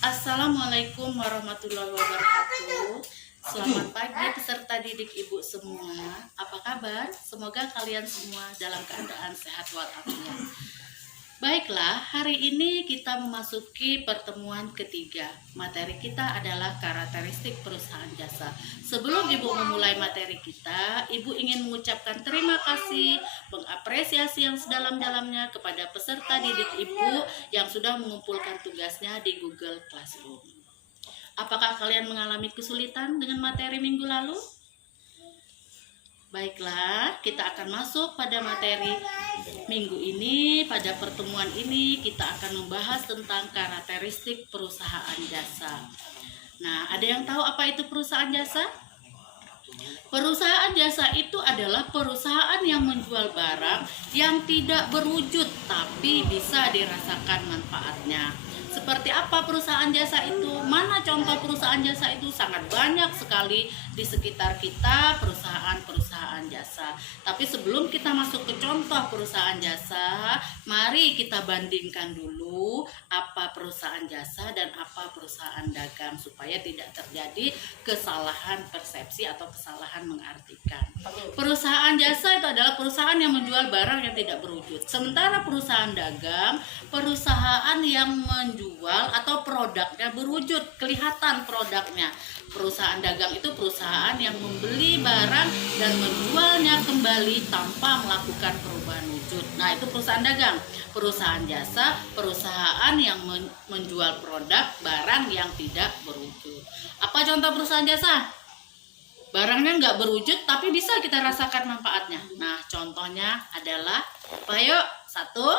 Assalamualaikum warahmatullahi wabarakatuh. Selamat pagi peserta didik ibu semua. Apa kabar? Semoga kalian semua dalam keadaan sehat walafiat. Baiklah, hari ini kita memasuki pertemuan ketiga. Materi kita adalah karakteristik perusahaan jasa. Sebelum ibu memulai materi kita, ibu ingin mengucapkan terima kasih, mengapresiasi yang sedalam-dalamnya kepada peserta didik ibu yang sudah mengumpulkan tugasnya di Google Classroom. Apakah kalian mengalami kesulitan dengan materi minggu lalu? Baiklah, kita akan masuk pada materi minggu ini. Pada pertemuan ini kita akan membahas tentang karakteristik perusahaan jasa. Nah, ada yang tahu apa itu perusahaan jasa? Perusahaan jasa itu adalah perusahaan yang menjual barang yang tidak berwujud tapi bisa dirasakan manfaatnya. Seperti apa perusahaan jasa itu? Mana contoh perusahaan jasa itu? Sangat banyak sekali di sekitar kita perusahaan-perusahaan jasa. Tapi sebelum kita masuk ke contoh perusahaan jasa, mari kita bandingkan dulu apa perusahaan jasa dan apa perusahaan dagang supaya tidak terjadi kesalahan persepsi atau kesalahan mengartikan. Perusahaan jasa itu adalah perusahaan yang menjual barang yang tidak berwujud. Sementara perusahaan dagang, perusahaan yang menjual atau produknya berwujud, kelihatan produknya. Perusahaan dagang itu perusahaan yang membeli barang dan menjualnya kembali tanpa melakukan perubahan wujud. Nah, itu perusahaan dagang. Perusahaan jasa, perusahaan yang menjual produk barang yang tidak berwujud. Apa contoh perusahaan jasa? Barangnya nggak berwujud tapi bisa kita rasakan manfaatnya. Nah, contohnya adalah apa yuk? Satu,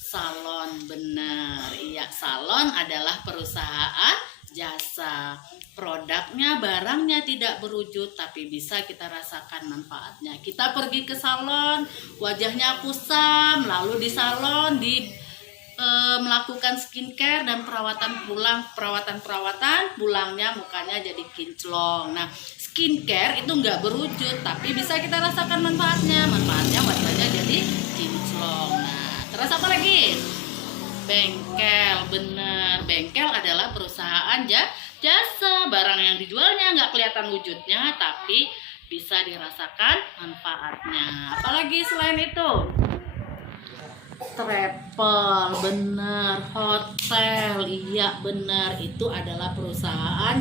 salon. Benar, iya, salon adalah perusahaan jasa. Produknya, barangnya tidak berwujud tapi bisa kita rasakan manfaatnya. Kita pergi ke salon, wajahnya kusam, lalu di salon melakukan skincare dan perawatan pulangnya mukanya jadi kinclong. Nah, skincare itu nggak berwujud tapi bisa kita rasakan manfaatnya wajahnya jadi kinclong. Nah, terus apa lagi? Bengkel. Bener, bengkel adalah perusahaan jasa. Barang yang dijualnya nggak kelihatan wujudnya tapi bisa dirasakan manfaatnya. Apalagi selain itu? Travel, bener. Hotel, iya bener, itu adalah perusahaan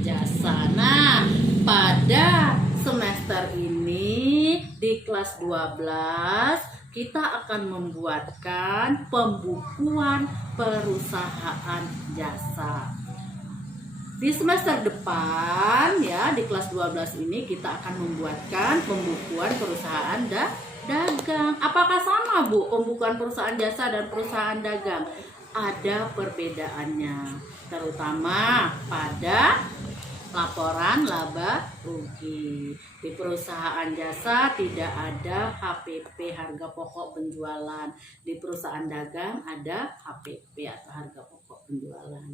jasa. Nah, pada semester ini di kelas 12 kita akan membuatkan pembukuan perusahaan jasa. Di semester depan ya, di kelas 12 ini kita akan membuatkan pembukuan perusahaan dagang. Apakah sama, Bu, pembukuan perusahaan jasa dan perusahaan dagang? Ada perbedaannya, terutama pada laporan laba rugi. Di perusahaan jasa tidak ada HPP, harga pokok penjualan. Di perusahaan dagang ada HPP atau harga pokok penjualan.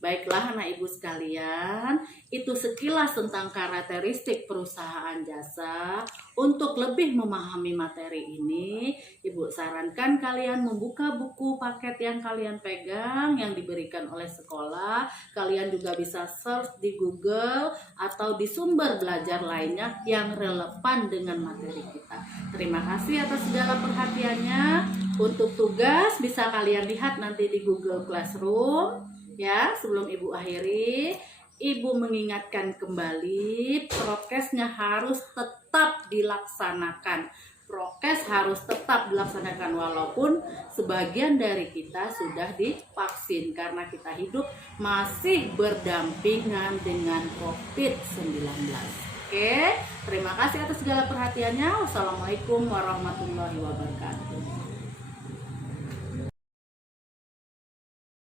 Baiklah anak ibu sekalian, itu sekilas tentang karakteristik perusahaan jasa. Untuk lebih memahami materi ini, ibu sarankan kalian membuka buku paket yang kalian pegang yang diberikan oleh sekolah. Kalian juga bisa search di Google atau di sumber belajar lainnya yang relevan dengan materi kita. Terima kasih atas segala perhatiannya. Untuk tugas bisa kalian lihat nanti di Google Classroom. Ya, sebelum ibu akhiri, ibu mengingatkan kembali prokesnya harus tetap dilaksanakan. Prokes harus tetap dilaksanakan walaupun sebagian dari kita sudah divaksin karena kita hidup masih berdampingan dengan COVID-19. Oke, terima kasih atas segala perhatiannya. Wassalamualaikum warahmatullahi wabarakatuh.